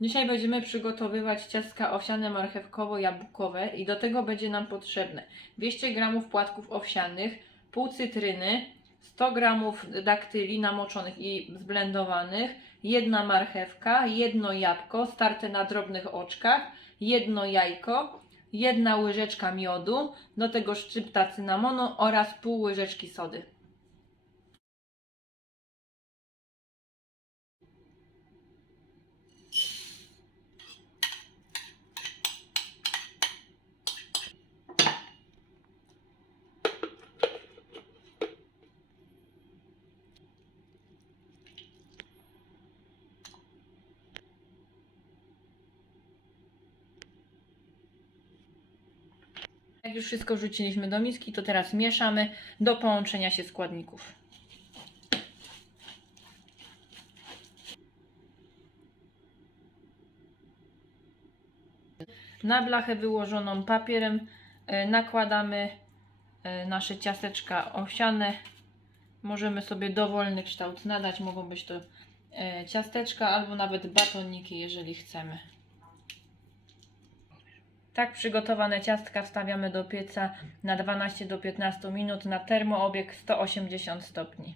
Dzisiaj będziemy przygotowywać ciastka owsiane marchewkowo-jabłkowe i do tego będzie nam potrzebne 200 g płatków owsianych, pół cytryny, 100 g daktyli namoczonych i zblendowanych, jedna marchewka, jedno jabłko starte na drobnych oczkach, jedno jajko, jedna łyżeczka miodu, do tego szczypta cynamonu oraz pół łyżeczki sody. Jak już wszystko wrzuciliśmy do miski, to teraz mieszamy do połączenia się składników. Na blachę wyłożoną papierem e, nakładamy e, nasze ciasteczka owsiane. Możemy sobie dowolny kształt nadać. Mogą być to e, ciasteczka albo nawet batoniki, jeżeli chcemy. Tak przygotowane ciastka wstawiamy do pieca na 12 do 15 minut na termoobieg 180 stopni.